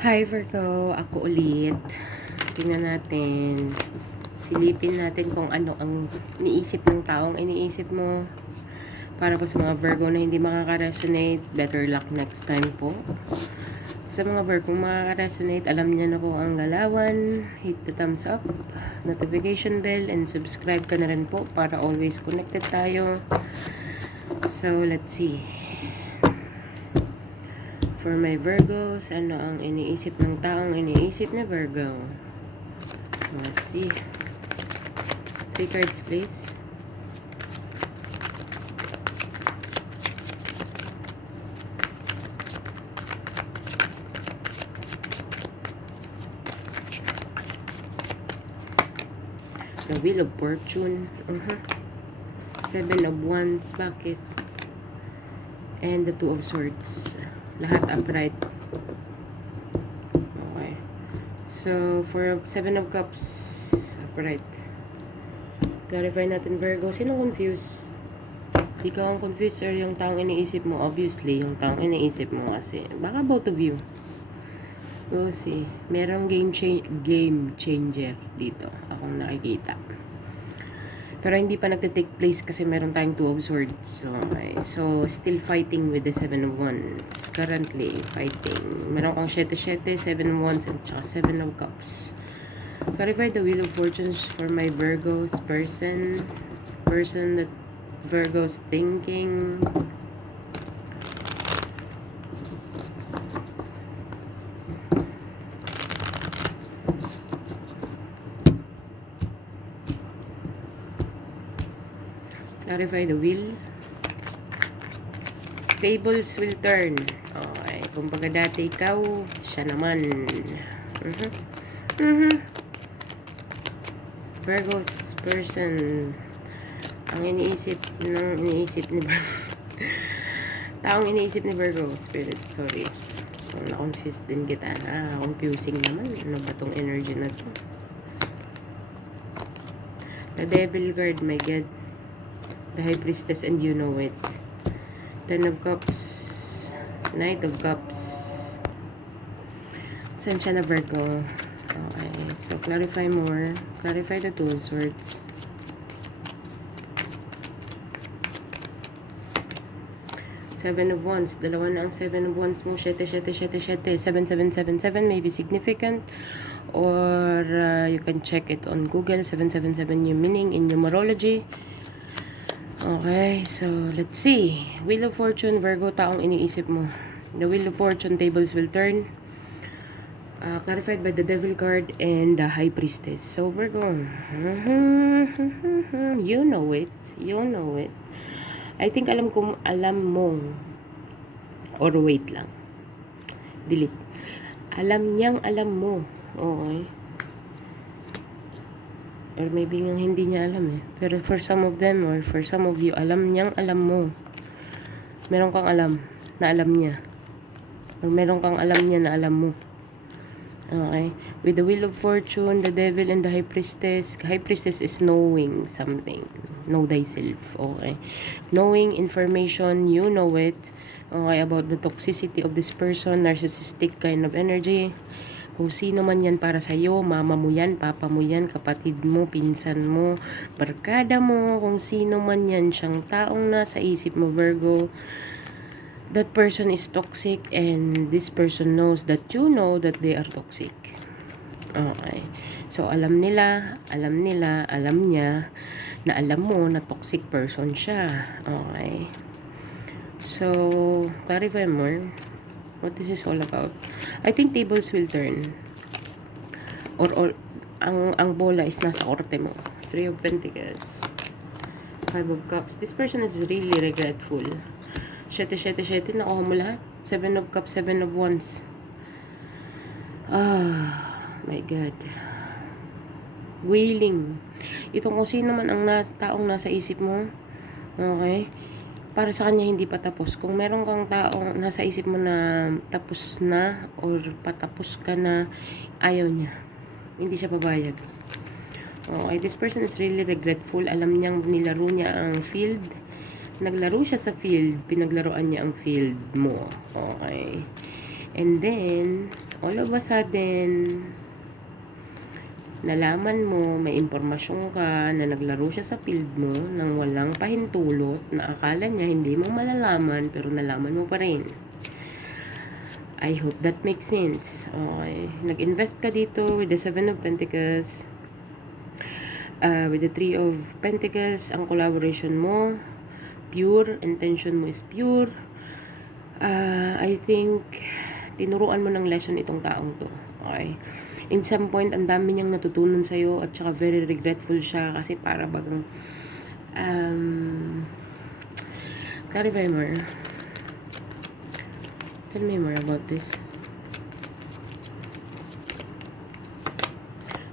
Hi Virgo, ako ulit. Tingnan natin. Silipin natin kung ano ang iniisip ng taong iniisip mo. Para po sa mga Virgo na hindi makaka-resonate, better luck next time po. Sa mga Virgo makaka-resonate, alam niya na po ang galawan. Hit the thumbs up, notification bell, and subscribe ka na rin po para always connected tayo. So, let's see. For my Virgos, ano ang iniisip ng taong iniisip ni Virgo? Let's see. 3 cards, please. The Wheel of Fortune. 7 of Wands. Bakit? And the 2 of Swords. Lahat upright. Okay. So, for 7 of Cups, upright. Clarify natin, Virgo. Sino confused? Ikaw ang confused or yung taong iniisip mo? Obviously, yung taong iniisip mo kasi. Baka both of you. We'll see. Merong game changer dito. Akong nakikita. Pero hindi pa nagte-take place kasi meron tayong 2 of Swords. Okay. So, still fighting with the 7 of Wands. Currently, fighting. Meron kang 7-7, 7 of Wands, at saka 7 of Cups. Clarify the Wheel of Fortunes for my Virgos person. Person that Virgo's thinking. Clarify the wheel. Tables will turn. Okay. Kumbaga dati ikaw, siya naman. Virgo's person. Ang iniisip ni Virgo. Taong iniisip ni Virgo. Spirit, sorry. So, na-confused din kita. Confusing naman. Ano ba tong energy na to? The Devil card, my God. The High Priestess, and you know it. 10 of Cups. Knight of Cups. Saan siya na, Virgo? Okay. So, clarify more. Clarify the 2 of Swords. Seven of Wands. Dalawa na ang 7 of Wands mo. 7-7-7-7. 7-7-7-7 may be significant. Or you can check it on Google. 777 yung meaning in numerology. Okay, so let's see. Wheel of Fortune, Virgo, taong iniisip mo. The Wheel of Fortune, tables will turn. Clarified by the Devil card and the High Priestess. So, Virgo, you know it. You know it. I think alam mo. Or wait lang. Delete. Alam mo. Okay. Or maybe nga hindi niya alam eh. Pero for some of them or for some of you, alam mo. Meron kang alam na alam niya. Or meron kang alam niya na alam mo. Okay. With the Wheel of Fortune, the Devil, and the High Priestess. High Priestess is knowing something. Know thyself. Okay. Knowing information, you know it. Okay, about the toxicity of this person, narcissistic kind of energy. Kung sino man yan para sa'yo, mama mo yan, papa mo yan, kapatid mo, pinsan mo, barkada mo, kung sino man yan, siyang taong nasa isip mo, Virgo, that person is toxic and this person knows that you know that they are toxic. Okay. So, alam niya na alam mo na toxic person siya. Okay. So, clarify more. What this is all about. I think tables will turn. Or ang bola is nasa korte mo. 3 of Pentacles. 5 of Cups. This person is really regretful. 7-7-7. Nakuha mo lahat. 7 of Cups, 7 of Wands. My God. Wailing. Itong kung sino man ang taong nasa isip mo. Okay. Para sa kanya hindi pa tapos. Kung meron kang taong nasa isip mo na tapos na or patapos ka na, ayaw niya. Hindi siya pabayag. Okay, this person is really regretful. Alam niyang nilaro niya ang field. Naglaro siya sa field. Pinaglaruan niya ang field mo. Okay. And then, all of a sudden, nalaman mo, may impormasyon ka na naglaro siya sa field mo nang walang pahintulot na akala niya hindi mo malalaman pero nalaman mo pa rin. I hope that makes sense. Okay. Nag-invest ka dito with the 7 of Pentacles, with the 3 of Pentacles. Ang collaboration mo, pure. Intention mo is pure. I think, tinuruan mo ng lesson itong taong to. Okay. In some point, ang dami niyang natutunan sa'yo at saka very regretful siya kasi para bagang clarify more. Tell me more about this.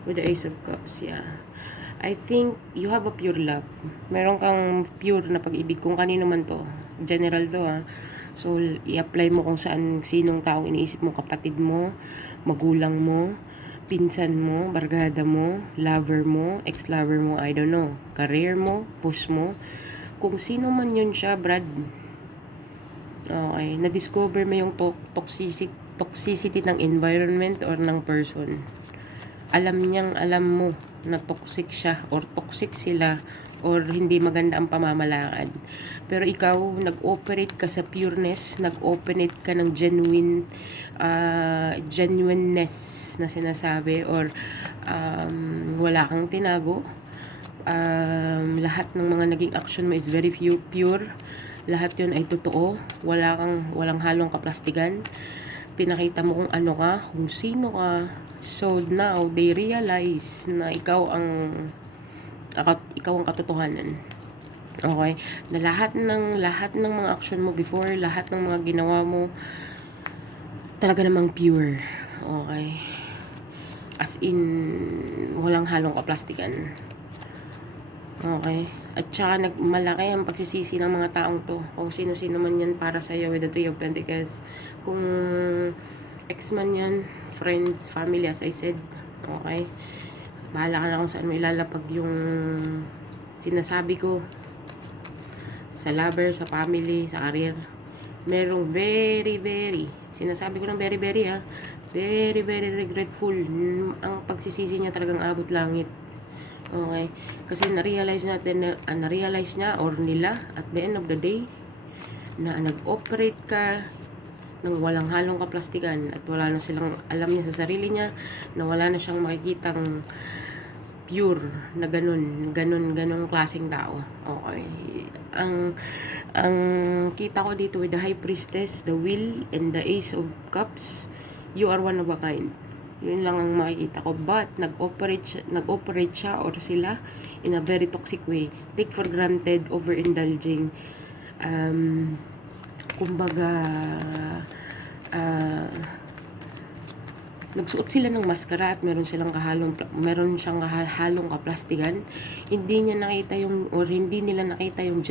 With the Ace of Cups, yeah. I think you have a pure love. Meron kang pure na pag-ibig kung kanino man to. General to So, i-apply mo kung saan, sinong taong iniisip mo, kapatid mo, magulang mo, pinsan mo, barkada mo, lover mo, ex-lover mo, I don't know, career mo, push mo. Kung sino man yun siya, Brad. Okay, na-discover mo yung toxicity ng environment or ng person. Alam mo na toxic siya or toxic sila or hindi maganda ang pamamalakad. Pero ikaw, nag-operate ka sa pureness, nag-operate ka ng genuineness na sinasabi or wala kang tinago. Lahat ng mga naging action mo is very pure. Lahat yun ay totoo. Walang halong kaplastikan. Pinakita mo kung ano ka, kung sino ka. So now they realize na ikaw ang katotohanan. Okay? Na lahat ng mga action mo before, lahat ng mga ginawa mo talaga namang pure. Okay? As in walang halong kaplastikan. Okay? At saka malaki ang pagsisisi ng mga taong to. Kung sino-sino man yan para sa'yo with the 3 of Pentacles. Kung ex man yan, friends, family, as I said. Okay? Bahala ka na kung saan mo ilalapag yung sinasabi ko. Sa lover, sa family, sa career. Merong very, sinasabi ko ng very, very regretful. Ang pagsisisi niya talagang abot langit. Okay? Kasi na-realize niya or nila at the end of the day na nag-operate ka ng walang halong kaplastikan at wala na silang alam niya sa sarili niya na wala na siyang makikitang pure na ganun klaseng tao. Okay. Ang kita ko dito with the High Priestess, the Wheel, and the Ace of Cups, you are one of a kind. Yun lang ang makikita ko. But, nag-operate siya or sila in a very toxic way. Take for granted, overindulging. Kumbaga, nagsuot sila ng maskara at meron siyang kahalong kaplastikan. Hindi nila nakita yung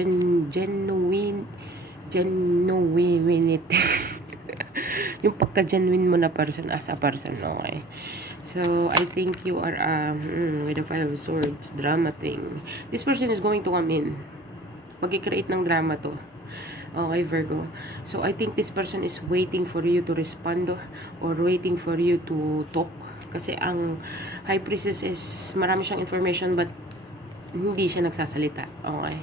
genuinity. Yung pagka-genuine mo na person as a person, okay? So, I think you are, with the 5 of Swords, drama thing. This person is going to come in. Pag-i-create ng drama to. Okay, Virgo. So, I think this person is waiting for you to respond or waiting for you to talk. Kasi ang High Priestess is, marami siyang information but hindi siya nagsasalita. Okay?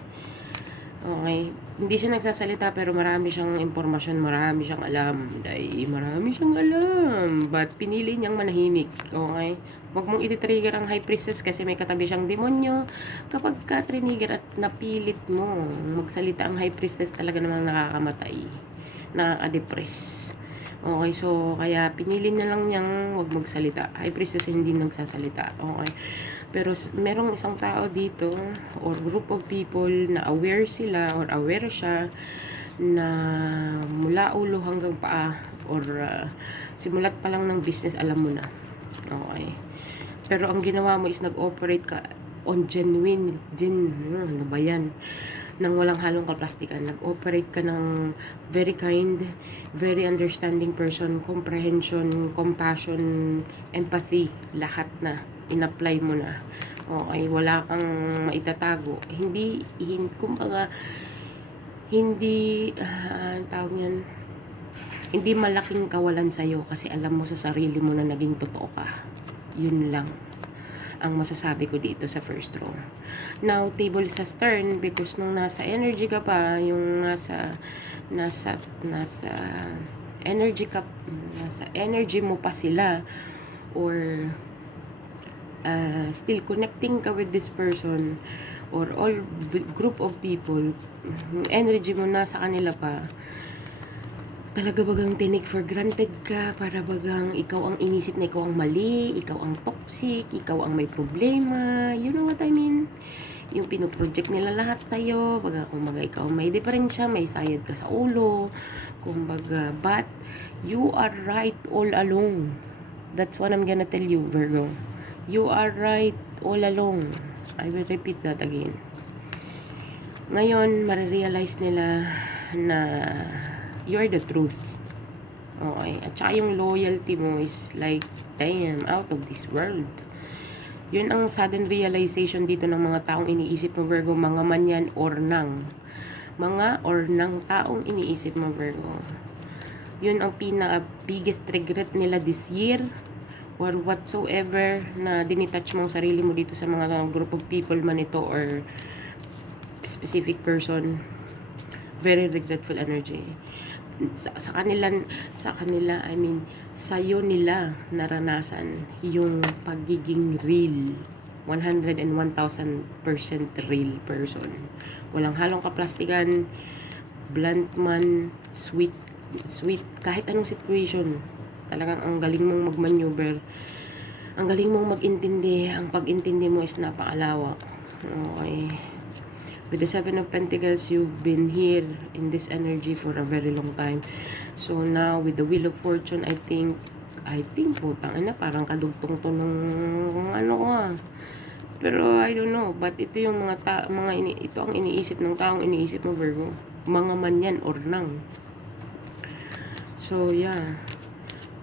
Okay. Hindi siya nagsasalita pero marami siyang impormasyon, marami siyang alam. Marami siyang alam. But pinili niyang manahimik. Okay? Huwag mong iti-trigger ang High Priestess kasi may katabi siyang demonyo. Kapag ka-trigger at napilit mo magsalita ang High Priestess, talaga namang nakakamatay. Nakaka-depress. Okay, so kaya pinili na lang niyang huwag magsalita. High Priestess hindi nagsasalita. Okay? Pero merong isang tao dito or group of people na aware sila or aware siya na mula ulo hanggang paa or simulat pa lang ng business alam mo na. Okay. Pero ang ginawa mo is nag-operate ka on ano ba yan? Nang walang halong kaplastikan. Nag-operate ka ng very kind, very understanding person, comprehension, compassion, empathy, lahat na in-apply mo na. Okay, wala kang maitatago. Kumbaga, tawag yan, Hindi malaking kawalan sa'yo kasi alam mo sa sarili mo na naging totoo ka. Yun lang ang masasabi ko dito sa first row. Now, table sa turn because nung nasa energy ka pa, yung nasa energy ka, nasa energy mo pa sila, or still connecting ka with this person or all group of people, energy mo nasa kanila pa, talaga bagang tinake for granted ka, para bagang ikaw ang inisip na ikaw ang mali, ikaw ang toxic, ikaw ang may problema, you know what I mean? Yung pinoproject nila lahat sa'yo, baga kumbaga ikaw may diferensya, may sayad ka sa ulo, kumbaga, but you are right all along. That's what I'm gonna tell you, Virgo. You are right all along. I will repeat that again. Ngayon, marirealize nila na you're the truth. Okay? At saka yung loyalty mo is like, damn, out of this world. Yun ang sudden realization dito ng mga taong iniisip mo, Virgo, mga manyan or nang. Mga or nang taong iniisip mo, Virgo. Yun ang pinaka-biggest regret nila this year or whatsoever na dinitouch mo ang sarili mo dito sa mga group of people man ito or specific person. Very regretful energy. Sa kanila, I mean, sa'yo nila naranasan yung pagiging real. 101,000% real person. Walang halong kaplastikan, blunt man, sweet, kahit anong situation. Talagang ang galing mong magmaneuver, ang galing mong mag-intindi, ang pag-intindi mo is napakalawak. Okay. With the Seven of Pentacles, you've been here in this energy for a very long time. So now, with the Wheel of Fortune, I think, putang ina, parang kadugtong to nung ano ko Pero I don't know, but ito yung ito ang iniisip ng taong iniisip mo, Virgo. Mga manyan or nang. So yeah,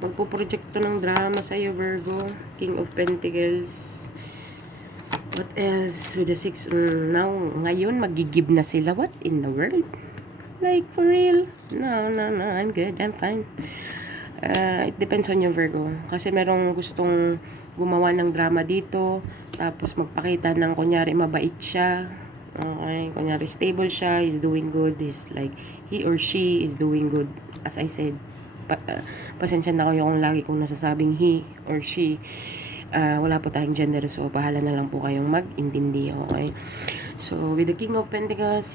magpo-project to ng drama sa'yo, Virgo. King of Pentacles. What else with the six? Now, ngayon, magigib na sila. What in the world? Like, for real? No, I'm good, I'm fine. It depends on you, Virgo. Kasi merong gustong gumawa ng drama dito, tapos magpakita ng kunyari mabait siya. Okay, kunyari stable siya, he's doing good, he's like, he or she is doing good. As I said, pasensya na kayo kung lagi kong nasasabing he or she. Wala po tayong gender, so bahala na lang po kayong mag-intindi, okay? So, with the King of Pentacles,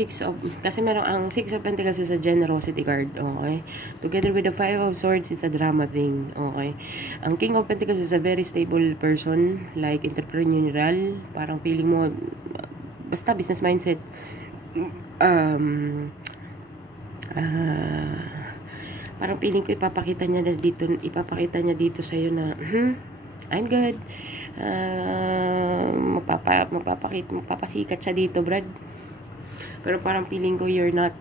kasi meron ang Six of Pentacles is a generosity card, okay? Together with the Five of Swords, it's a drama thing, okay? Ang King of Pentacles is a very stable person, like entrepreneurial, parang feeling mo, basta business mindset. Parang feeling ko ipapakita niya dito sa iyo na, I'm good. Magpapasikat siya dito, Brad. Pero parang feeling ko you're not.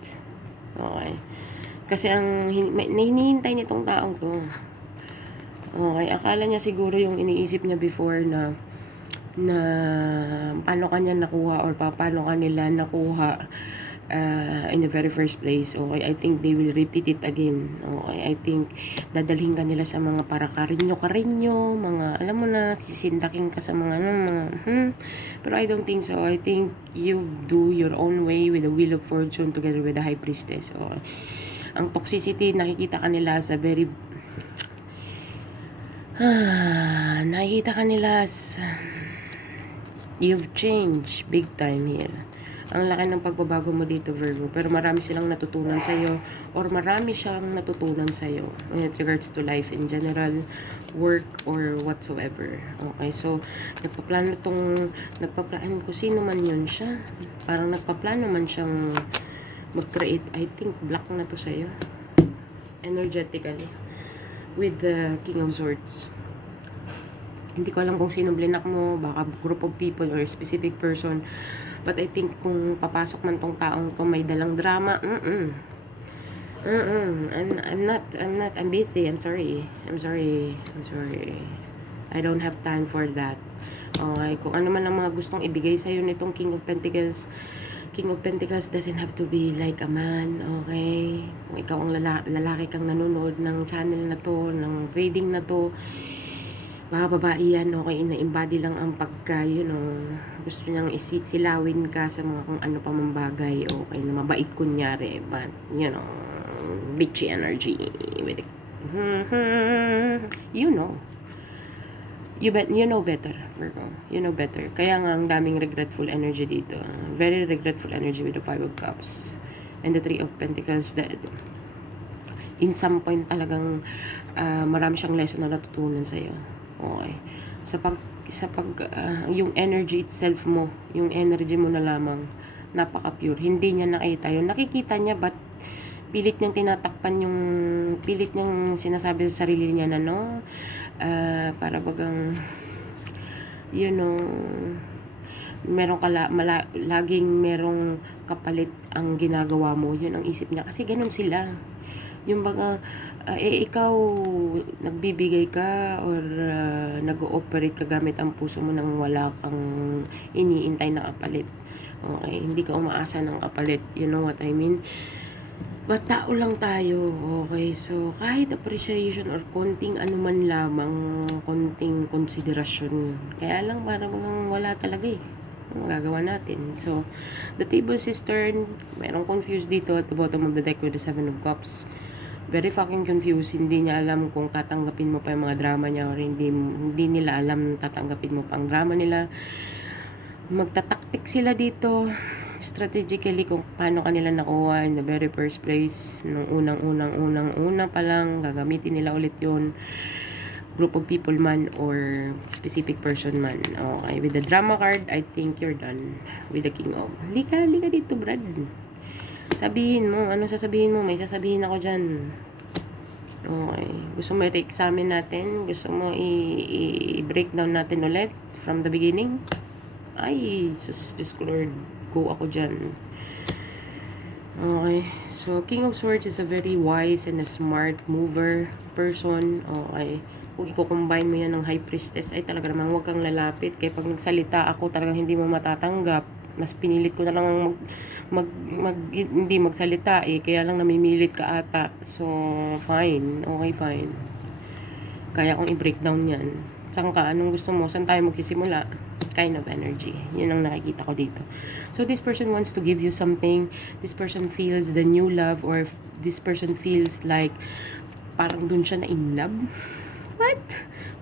Okay. Kasi ang hinihintay nitong taong to. Okay, akala niya siguro yung iniisip niya before na paano kanya nakuha or paano kanila nakuha in the very first place. Okay, I think they will repeat it again. Okay, I think dadalhin ka nila sa mga para karinyo, mga alam mo na, sisindakin ka sa mga pero I don't think so. I think you do your own way with the Wheel of Fortune together with the High Priestess. Okay, ang toxicity nakikita ka nila sa very nakikita ka nila you've changed big time here. Ang laki ng pagbabago mo dito, Virgo. Pero marami silang natutunan sa'yo or marami siyang natutunan sa'yo with regards to life in general, work, or whatsoever. Okay, so, nagpaplano kung sino man yun siya. Parang nagpaplano man siyang mag-create. I think black na to sa'yo. Energetically. With the King of Swords. Hindi ko alam kung sino blinak mo, baka group of people or a specific person. But I think kung papasok man tong taong to may dalang drama, I'm busy. I'm sorry. I don't have time for that. Okay, kung ano man ang mga gustong ibigay sa'yo nitong King of Pentacles, King of Pentacles doesn't have to be like a man, okay? Kung ikaw ang lalaki kang nanonood ng channel na to, ng reading na to, baka babae yan, okay? Na-embody lang ang pagka, gusto niyang silawin ka sa mga kung ano pa mang bagay, okay? Na mabait kunyari, but, bitchy energy with it. You know. You know better, Virgo. You know better. Kaya nga ang daming regretful energy dito. Very regretful energy with the Five of Cups and the Three of Pentacles. That in some point talagang marami siyang lesson na natutunan sa'yo. Okay. Yung energy itself mo, yung energy mo na lamang, napaka-pure. Hindi niya nakita yun. Nakikita niya, but pilit niyang tinatakpan pilit niyang sinasabi sa sarili niya na para bagang laging merong kapalit ang ginagawa mo. Yun ang isip niya kasi ganun sila. Yung baga ikaw nagbibigay ka or nag-ooperate ka gamit ang puso mo nang wala kang iniintay na kapalit. Okay, hindi ka umaasa ng kapalit. You know what I mean? But tao lang tayo, okay? So, kahit appreciation or konting anuman lamang, konting konsiderasyon. Kaya lang, parang wala talaga eh. Magagawa natin. So, the table is turned. Merong confused dito at the bottom of the deck with the Seven of Cups. Very fucking confused. Hindi niya alam kung tatanggapin mo pa yung mga drama niya or hindi nila alam tatanggapin mo pa ang drama nila. Magtataktik sila dito strategically kung paano kanila nakuha in the very first place. Nung unang pa lang, gagamitin nila ulit yun. Group of people man or specific person man. Okay, with the drama card, I think you're done with the King of. Lika dito, Brad. Sabihin mo, ano sasabihin mo? May sasabihin ako dyan. Okay, gusto mo i-examine natin? Gusto mo i-breakdown natin ulit from the beginning? Ay, sus, Lord, go ako dyan. Okay, so King of Swords is a very wise and a smart mover person. Okay, kung i-combine mo yan ng High Priestess, ay talaga naman huwag kang lalapit. Kaya pag nagsalita ako, talagang hindi mo matatanggap. Mas pinilit ko na lang hindi magsalita eh. Kaya lang namimilit ka ata. So, fine. Okay, fine. Kaya kong i-breakdown yan. Saan ka? Anong gusto mo? Saan tayo magsisimula? Kind of energy. Yun ang nakikita ko dito. So, this person wants to give you something. This person feels the new love or this person feels like parang dun siya na in love. What?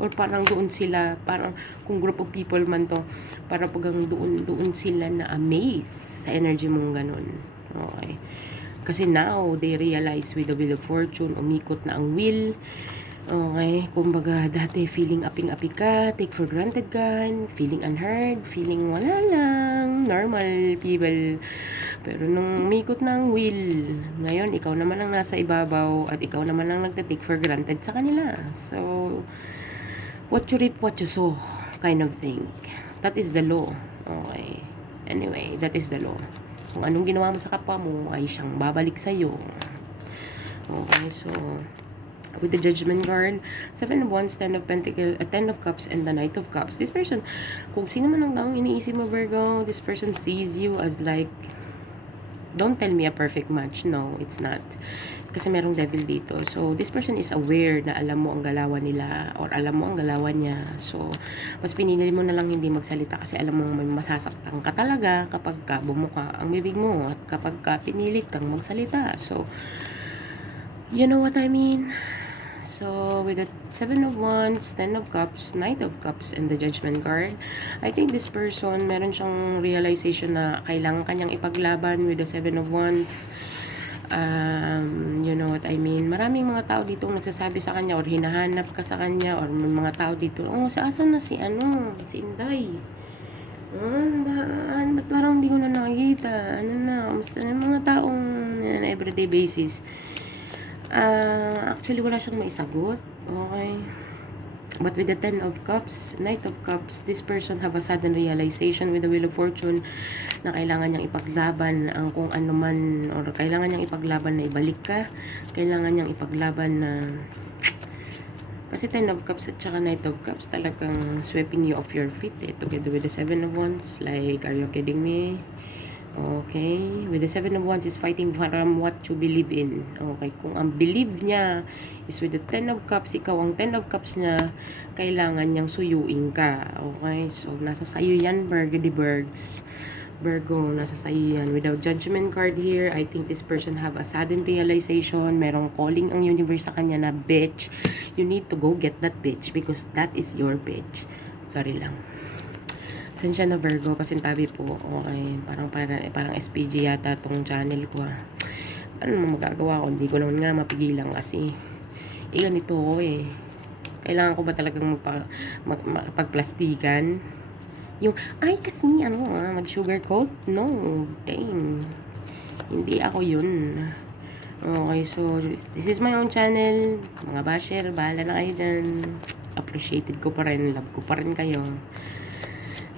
Or parang doon sila, parang kung group of people man to, parang pagang doon sila na amaze sa energy mong ganun. Okay. Kasi now, they realize with the Wheel of Fortune, umikot na ang wheel. Okay, kumbaga dati feeling aping-api ka, take for granted ka, feeling unheard, feeling wala lang, normal people. Pero nung umikot na ang wheel, ngayon ikaw naman ang nasa ibabaw at ikaw naman ang nagte-take for granted sa kanila. So, what you reap, what you sow, kind of thing. That is the law. Okay. Anyway, that is the law. Kung anong ginawa mo sa kapwa mo, ay siyang babalik sa'yo. Okay, so with the Judgment card, Seven of Wands, Ten of Pentacles, Ten of Cups, and the Knight of Cups. This person, kung sino man ang taong iniisip mo, Virgo, this person sees you as like, don't tell me a perfect match. No, it's not. Kasi merong devil dito. So, this person is aware na alam mo ang galawan nila or alam mo ang galawan niya. So, mas pinili mo na lang hindi magsalita kasi alam mo may masasaktan ka talaga kapag ka bumuka ang bibig mo at kapag ka pinilit kang magsalita. So, you know what I mean? So, with the Seven of Wands, Ten of Cups, Knight of Cups, and the Judgment card, I think this person, meron siyang realization na kailangan kanyang ipaglaban with the Seven of Wands. You know what I mean? Maraming mga tao dito nagsasabi sa kanya or hinahanap ka sa kanya or may mga tao dito, asan na si Inday? Ba't parang hindi ko na nakikita? Kamusta na mga taong on everyday basis? Actually, wala siyang maisagot. Okay. But with the Ten of Cups, Knight of Cups, this person have a sudden realization with the Wheel of Fortune na kailangan niyang ipaglaban ang kung ano man or kailangan niyang ipaglaban na ibalik ka. Kailangan niyang ipaglaban na kasi Ten of Cups at saka Knight of Cups talagang sweeping you off your feet together with the Seven of Wands. Like, are you kidding me? Okay? With the Seven of Wands is fighting from what you believe in. Okay? Kung ang believe niya is with the Ten of Cups, ikaw ang Ten of Cups niya, kailangan niyang suyuin ka. Okay? So, nasa sayo yan, Burgundy Bergs. Virgo, nasa sayo yan. Without Judgment card here, I think this person have a sudden realization. Merong calling ang universe sa kanya na, bitch, you need to go get that bitch because that is your bitch. Sorry lang. Sensya na Virgo, pasintabi po. Okay, parang SPG yata tong channel ko ah. Ano naman magagawa ko? Hindi ko naman nga mapigilan kasi ganito ko eh. Kailangan ko ba talagang magplastikan? Yung, ay kasi ano mag sugarcoat? No, dang. Hindi ako yun. Okay, so this is my own channel. Mga basher, bahala na kayo dyan. Appreciated ko pa rin, love ko pa rin kayo.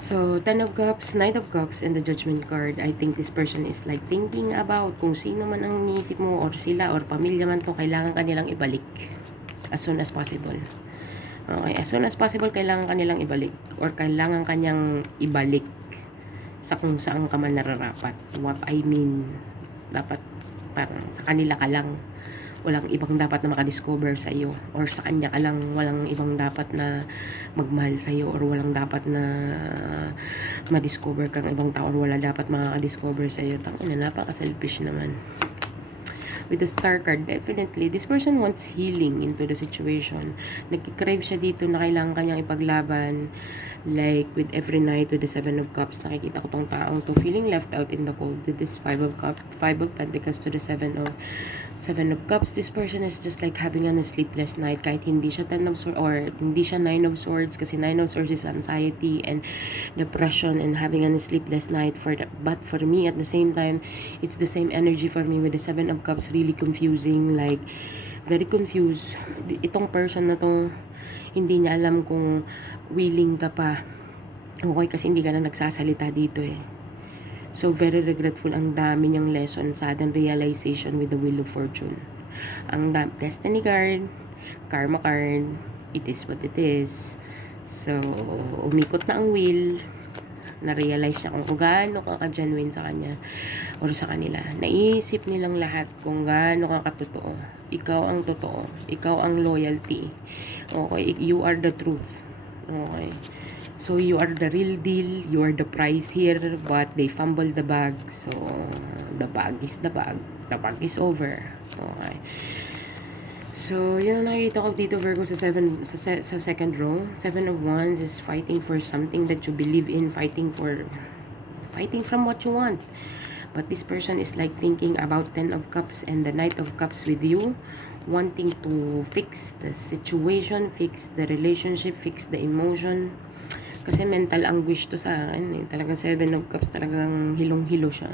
So, Ten of Cups, Knight of Cups, and the Judgment card. I think this person is like thinking about kung sino man ang iniisip mo or sila or pamilya man to, kailangan kanilang ibalik as soon as possible. Okay, as soon as possible, kailangan kanilang ibalik or kailangan kanyang ibalik sa kung saan ka man nararapat. What I mean, dapat parang sa kanila ka lang. Walang ibang dapat na makadiscover sa iyo or sa kanya ka lang. Walang ibang dapat na magmahal sa iyo or walang dapat na madiscover kang ibang tao or wala dapat makakadiscover sa iyo. Tangina, napaka-selfish naman. With the Star card, definitely, this person wants healing into the situation. Nagkikrave siya dito na kailangan kanyang ipaglaban. Like, with every night, with the Seven of Cups, nakikita ko tong taong to feeling left out in the cold. With this Five of Pentacles to the Seven of Cups, this person is just like having a sleepless night. Kahit hindi siya Ten of Swords, or hindi siya Nine of Swords, kasi Nine of Swords is anxiety and depression and having a sleepless night. But for me, at the same time, it's the same energy for me with the Seven of Cups, really confusing, like, very confused. Itong person na to, hindi niya alam kung willing ka pa. Okay, kasi hindi ka na nagsasalita dito eh. So, very regretful. Ang dami niyang lesson, sudden realization with the Wheel of Fortune. Ang Destiny card, Karma card, it is what it is. So, umikot na ang wheel. Na-realize niya kung gaano ka ka-genuine sa kanya or sa kanila. Naisip nilang lahat kung gaano ka katotoo. Ikaw ang totoo. Ikaw ang loyalty. Okay, you are the truth. Okay. So, you are the real deal. You are the prize here. But they fumble the bag. So, the bag is the bag. The bag is over. Okay. So, yun ang nakikita ko dito, Virgo, sa second row. Seven of Wands is fighting for something that you believe in, fighting from what you want. But this person is like thinking about Ten of Cups and the Knight of Cups with you, wanting to fix the situation, fix the relationship, fix the emotion. Kasi mental anguish to sa akin eh. Talagang Seven of Cups, talagang hilong-hilo siya.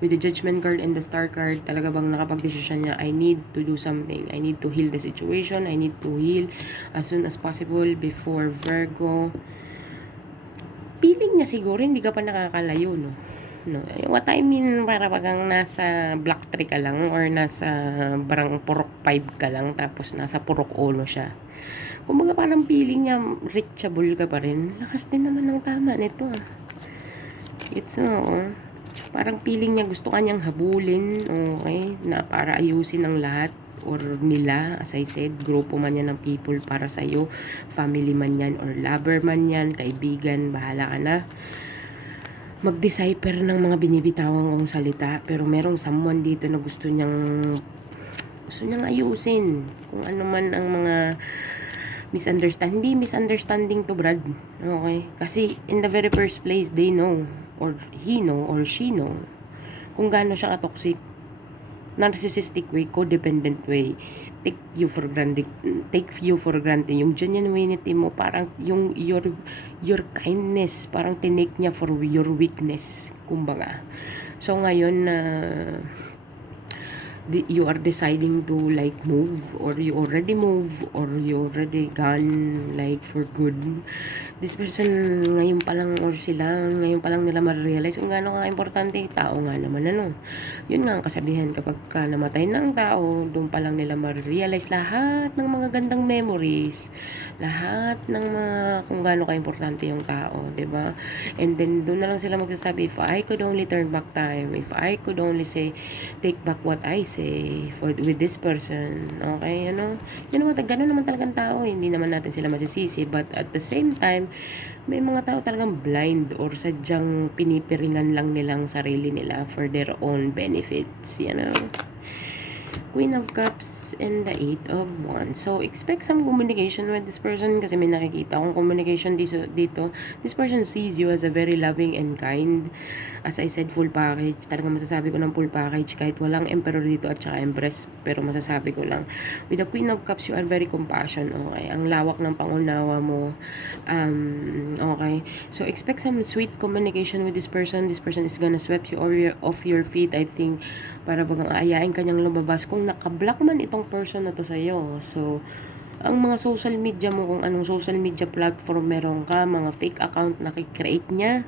With the Judgment card and the Star card, talaga bang nakapag-desisyon niya, I need to do something. I need to heal the situation. I need to heal as soon as possible before Virgo. Feeling niya siguro, hindi ka pa nakakalayo, no? No, what I mean, para bagang nasa Black 3 ka lang or nasa barang Purok 5 ka lang tapos nasa Purok 1 siya. Kumbaga parang feeling niya reachable ka pa rin. Lakas din naman ng tama nito ah. It's parang feeling niya gusto kanyang habulin, okay, na para ayusin ang lahat or nila, as I said, grupo man yan ng people para sa'yo, family man yan or lover man yan, kaibigan, bahala ka na mag-decipher ng mga binibitawan kong salita, pero merong someone dito na gusto niyang ayusin kung ano man ang mga misunderstanding to Brad, okay, kasi in the very first place they know or he know or she know kung gaano siya ka-toxic, narcissistic way, codependent way, take you for granted yung genuinity mo, parang yung your kindness, parang tinake niya for your weakness, kumbaga. So ngayon na you are deciding to like move, or you already move, or you already gone like for good. This person ngayon pa lang, or sila ngayon pa lang nila ma-realize kung gaano ka importante. Tao nga naman, ano, yun nga ang kasabihan, kapag ka namatay na ang tao, doon pa lang nila ma-realize lahat ng mga gandang memories, lahat ng mga kung gaano ka importante yung tao, 'di ba? And then doon na lang sila magsasabi, if I could only turn back time, if I could only say take back what I say for with this person. Okay, ano? Yun naman, gano'n naman talagang tao. Hindi naman natin sila masisisi. But at the same time, may mga tao talagang blind or sadyang pinipiringan lang nilang sarili nila for their own benefits. You know? Queen of Cups and the Eight of Wands. So, expect some communication with this person kasi may nakikita akong communication dito. This person sees you as a very loving and kind. As I said, full package. Talagang masasabi ko ng full package kahit walang Emperor dito at saka Empress. Pero masasabi ko lang. With the Queen of Cups, you are very compassion. Okay? Ang lawak ng pangunawa mo. Okay? So, expect some sweet communication with this person. This person is gonna sweep you off your feet, I think, para bagang aayain kanyang lumabas kung naka-block man itong person na to sa'yo. So, ang mga social media mo, kung anong social media platform meron ka, mga fake account na create niya,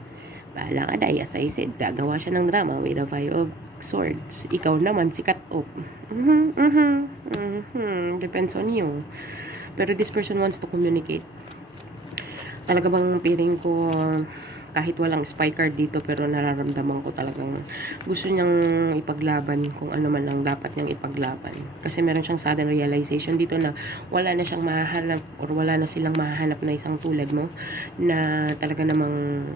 bahala ka dahil, as I said, gagawa siya ng drama with a Five of Swords. Ikaw naman, si cut off. Depends on you. Pero this person wants to communicate. Talaga bang feeling ko, kahit walang spy card dito, pero nararamdaman ko talagang gusto niyang ipaglaban kung ano man ang dapat niyang ipaglaban. Kasi meron siyang sudden realization dito na wala na siyang mahahanap, or wala na silang mahahanap na isang tulad mo na talaga namang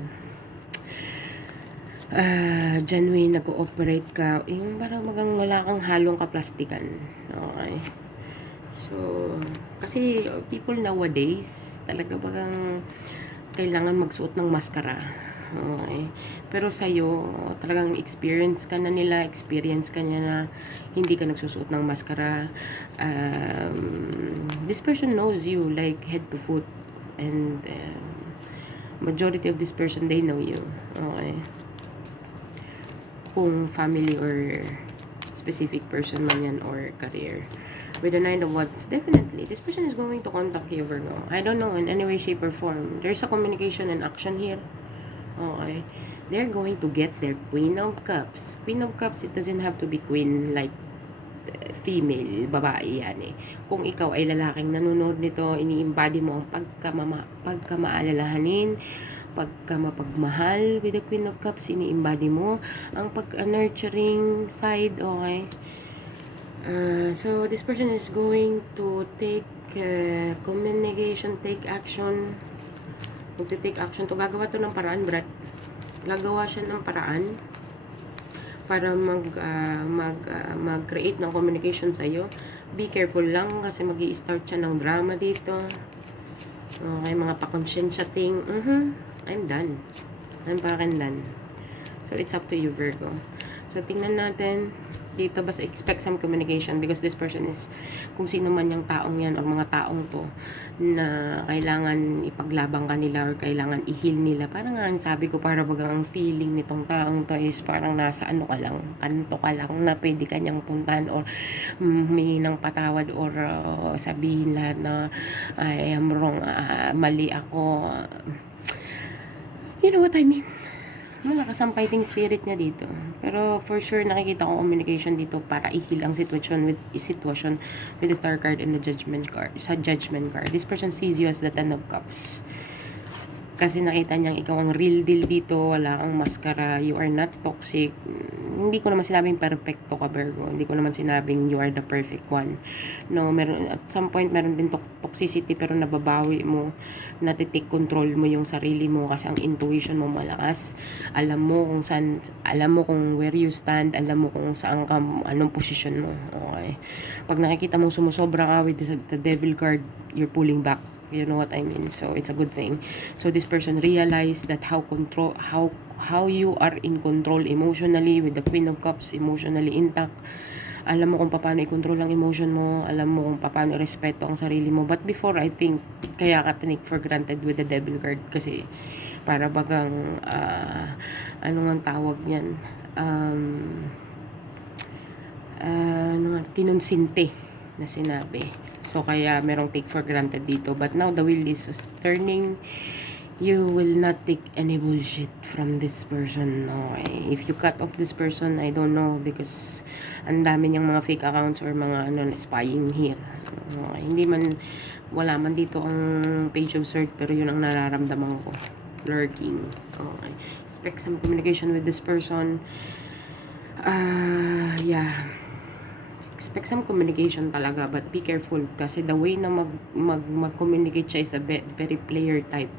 genuine, nag-ooperate ka, yung parang magang wala kang halong kaplastikan. Okay. So, kasi people nowadays, talaga bagang kailangan magsuot ng maskara. Okay. Pero sa'yo, talagang experience ka na na hindi ka nagsusuot ng maskara. This person knows you like head to foot. And majority of this person, they know you. Okay. Kung family or specific person man yan, or career. With the Nine of Wands, definitely, this person is going to contact you, Virgo. I don't know, in any way, shape, or form. There's a communication and action here. Okay. They're going to get their Queen of Cups. Queen of Cups, it doesn't have to be queen like female, babae yan eh. Kung ikaw ay lalaking nanonood nito, ini-embody mo ang pagkamaalalahanin, pagkamapagmahal with the Queen of Cups, ini-embody mo ang pag-nurturing side, okay? So this person is going to take communication, take action. Magte-take action to. Gagawa to ng paraan, Brad. Gagawa siya ng paraan para mag-create ng communication sa iyo. Be careful lang kasi magi-start siya ng drama dito. Okay, mga pa-conscience thing. I'm done. I'm fucking done. So it's up to you, Virgo. So tingnan natin dito, basta expect some communication because this person is, kung sino man yung taong yan or mga taong to na kailangan ipaglabang kanila or kailangan i-heal nila, parang nga sabi ko, para bagang ang feeling nitong taong to is parang nasa ano ka lang, kanto ka lang na pwede kanyang puntahan or humingi ng patawad or sabihin lahat na I am wrong, mali ako, you know what I mean. Malakas ang fighting spirit niya dito. Pero for sure nakikita ko communication dito para i-heal ang sitwasyon with the Star card and the Judgment card. Sa Judgment card, this person sees you as the Ten of Cups. Kasi nakita niyang ikaw ang real deal dito, wala kang maskara, you are not toxic. Hindi ko naman sinabing perfecto ka, Virgo. Hindi ko naman sinabing you are the perfect one. No, meron, at some point meron din toxicity, pero nababawi mo, natitake control mo yung sarili mo kasi ang intuition mo malakas. Alam mo kung saan, alam mo kung where you stand, alam mo kung saan ka, anong position mo. Okay. Pag nakikita mo sumusobra ka with the Devil card, you're pulling back. You know what I mean? So it's a good thing. So this person realized that how you are in control emotionally with the Queen of Cups, emotionally intact. Alam mo kung paano i-control ang emotion mo, alam mo kung paano i-respeto ang sarili mo. But before, I think kaya ka take for granted with the Devil card kasi para bagang ano ang tawag niyan, kinonsinte na sinabi. So, kaya merong take for granted dito. But now, the wheel is turning. You will not take any bullshit from this person. Okay? If you cut off this person, I don't know, because ang dami niyang mga fake accounts or mga spying here. Okay? Hindi man, wala man dito ang page of sword, pero yun ang nararamdaman ko. Lurking. Okay. Expect some communication with this person. Yeah. Expect some communication talaga, but be careful kasi the way na mag-communicate siya is a very player type.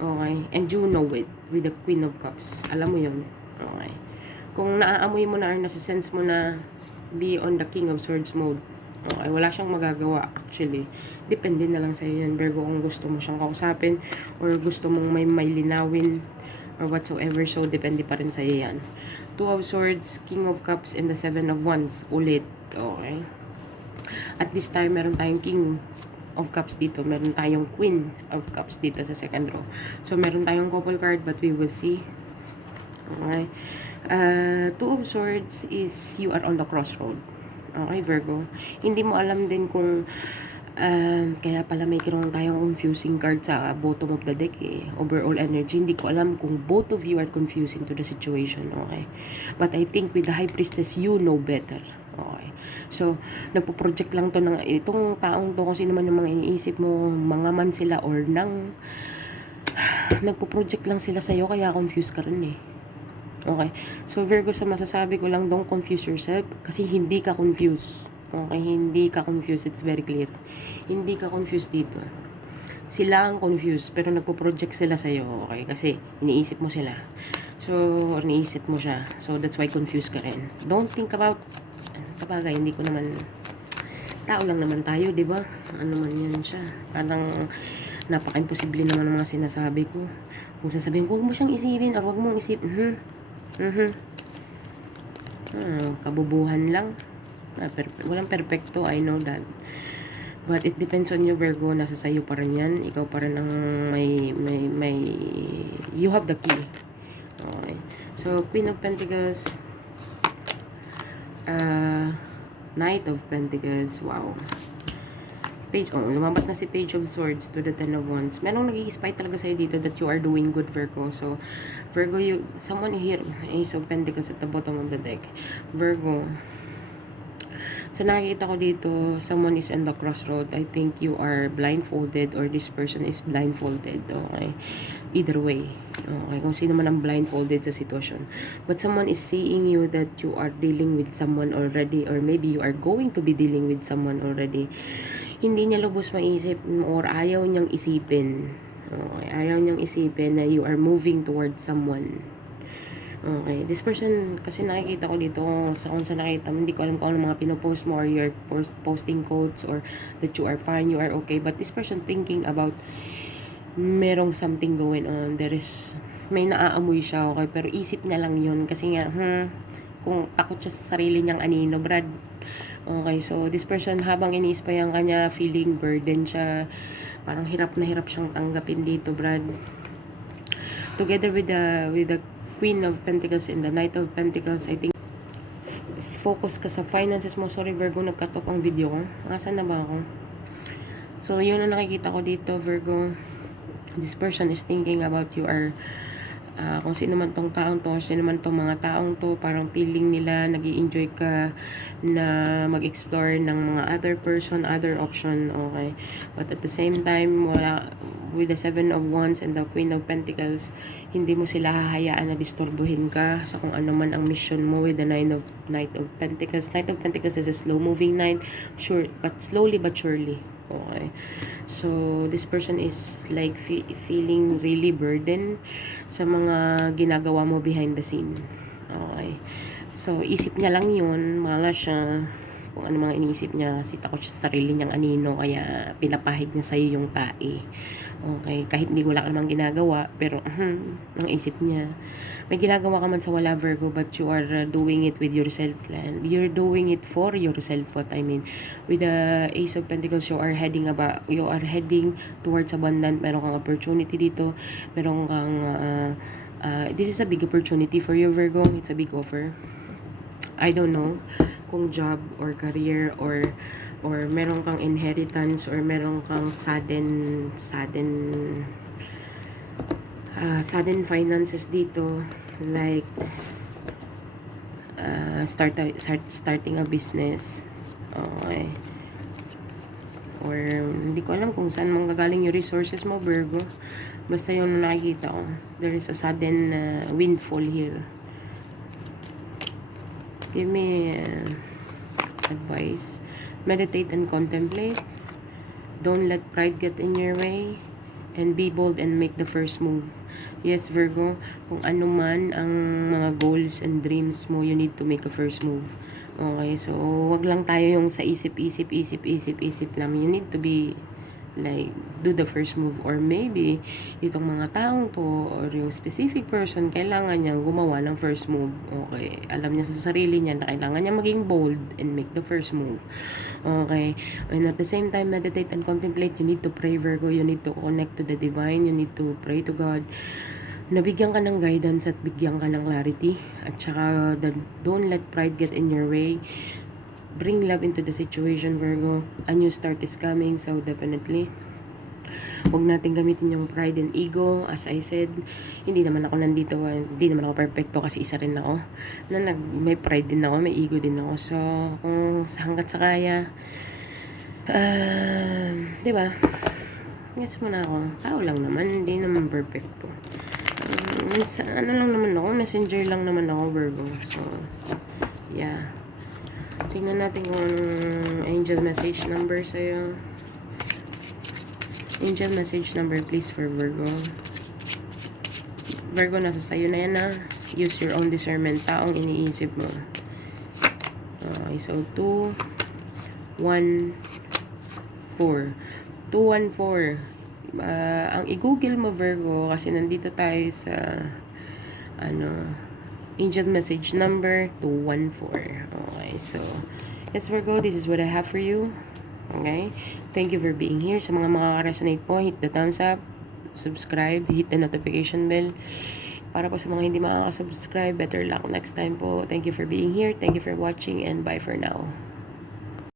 Okay? And you know it with the Queen of Cups. Alam mo yun. Okay? Kung naaamoy mo na or nasisense mo na be on the King of Swords mode, okay, wala siyang magagawa actually. Depende na lang sa'yo yan, Virgo, kung gusto mo siyang kausapin or gusto mong may linawin or whatsoever. So, depende pa rin sa'yo yan. Two of Swords, King of Cups, and the Seven of Wands. Ulit. Okay? At this time, meron tayong King of Cups dito. Meron tayong Queen of Cups dito sa second row. So, meron tayong couple card, but we will see. Okay? Two of Swords is you are on the crossroad. Okay, Virgo? Hindi mo alam din kung kaya pala may kirong tayong confusing card sa bottom of the deck eh. Overall energy. Hindi ko alam kung both of you are confusing to the situation. Okay? But I think with the High Priestess, you know better. Okay. So, nagpo-project lang to ng itong taong to, kung sino man yung mga iniisip mo, mga man sila or nang nagpo-project lang sila sa'yo, kaya confused ka rin eh. Okay. So, Virgo, sa masasabi ko lang, don't confuse yourself kasi hindi ka confused. Okay, hindi ka confused. It's very clear. Hindi ka confused dito. Sila ang confused, pero nagpo-project sila sa'yo. Okay, kasi iniisip mo sila. So, or iniisip mo siya. So, that's why confused ka rin. Don't think about, sa bagay, hindi ko naman, tao lang naman tayo, di ba? Ano man yan siya. Parang, napaka-imposible naman ng mga sinasabi ko. Kung sasabihin ko, huwag mo siyang isipin, or huwag mong isipin, kabubuhan lang. Walang perfecto, I know that. But it depends on you, Virgo. Nasa sayo pa rin yan. Ikaw pa rin ang may you have the key. Okay. So, Queen of Pentacles, Knight of Pentacles, wow. Lumabas na si Page of Swords to the Ten of Wands. Merong nag-i-spy talaga sa'yo dito that you are doing good, Virgo. So, Virgo, someone here, Ace of Pentacles at the bottom of the deck. Virgo, so nakikita ko dito, someone is in the crossroad. I think you are blindfolded or this person is blindfolded. Okay? Either way. Okay? Kung sino man ang blindfolded sa sitwasyon. But someone is seeing you that you are dealing with someone already, or maybe you are going to be dealing with someone already. Hindi niya lubos maisip or ayaw niyang isipin. Okay? Ayaw niyang isipin na you are moving towards someone. Okay, this person, kasi nakikita ko dito, kung sa nakita mo, hindi ko alam kung ano mga pinopost mo or you're posting quotes or that you are fine, you are okay. But this person thinking about merong something going on. May naaamoy siya, okay? Pero isip na lang yun. Kasi nga, kung takot siya sa sarili niyang anino, Brad. Okay, so this person, habang iniisip pa yung kanya, feeling burden siya. Parang hirap na hirap siyang tanggapin dito, Brad. Together with the Queen of Pentacles and the Knight of Pentacles, I think focus ka sa finances mo. Sorry, Virgo, nag-cut off ang video ko. Asan na ba ako? So, yun ang nakikita ko dito, Virgo. This person is thinking about you are kung sino man tong taong to, sino man tong mga taong to, parang feeling nila nag-i-enjoy ka na mag-explore ng mga other person, other option, okay? But at the same time, with the Seven of Wands and the Queen of Pentacles, hindi mo sila hahayaan na disturbuhin ka sa kung ano man ang mission mo with the Knight of Pentacles. Knight of Pentacles is a slow-moving knight, sure, but slowly but surely. Okay. So, this person is like feeling really burdened sa mga ginagawa mo behind the scene. Okay. So, isip niya lang yun. Mala siya kung ano mga iniisip niya. Kasi takot siya sa sarili niyang anino. Kaya pinapahid niya sa'yo yung tae. Okay. Kahit hindi wala ka namang ginagawa. Pero, ang isip niya. May ginagawa ka man sa wala, Virgo, but you are doing it with yourself. You're doing it for yourself, what I mean. With the Ace of Pentacles, you are heading towards abundant. Meron kang opportunity dito. Meron kang, this is a big opportunity for you, Virgo. It's a big offer. I don't know. kong job or career or meron kang inheritance or meron kang sudden finances dito, like starting a business. Okay. Or hindi ko alam kung saan manggagaling yung resources mo, Virgo. Basta yung nakikita ko, there is a sudden windfall here. Give me advice. Meditate and contemplate. Don't let pride get in your way. And be bold and make the first move. Yes, Virgo, kung ano man ang mga goals and dreams mo, you need to make a first move. Okay, so wag lang tayo yung sa isip lang. You need to be like, do the first move. Or maybe, itong mga taong to, or yung specific person, kailangan niyang gumawa ng first move. Okay, alam niya sa sarili niya na kailangan niya maging bold and make the first move. Okay, and at the same time, meditate and contemplate. You need to pray, Virgo. You need to connect to the divine. You need to pray to God. Nabigyan ka ng guidance at bigyan ka ng clarity. At saka, don't let pride get in your way. Bring love into the situation, Virgo. A new start is coming, so definitely huwag natin gamitin yung pride and ego. As I said, hindi naman ako perfecto kasi isa rin ako na may pride din ako, may ego din ako. So kung hanggat sa kaya, di ba, gets mo na ako, tao lang naman, hindi naman perfecto. Ano lang naman ako, messenger lang naman ako, Virgo. So yeah, tingnan natin kung angel message number sa'yo. Angel message number please for Virgo. Virgo, nasa sa'yo na yan, ha. Use your own discernment. Taong iniisip mo. Okay, so 214. 214. Ang i-google mo, Virgo, kasi nandito tayo sa angel message number 214. Okay, so yes, Virgo, this is what I have for you. Okay, thank you for being here. Sa mga makaka-resonate po, hit the thumbs up, subscribe, hit the notification bell. Para po sa mga hindi makaka-subscribe, better luck next time po. Thank you for being here, thank you for watching, and bye for now.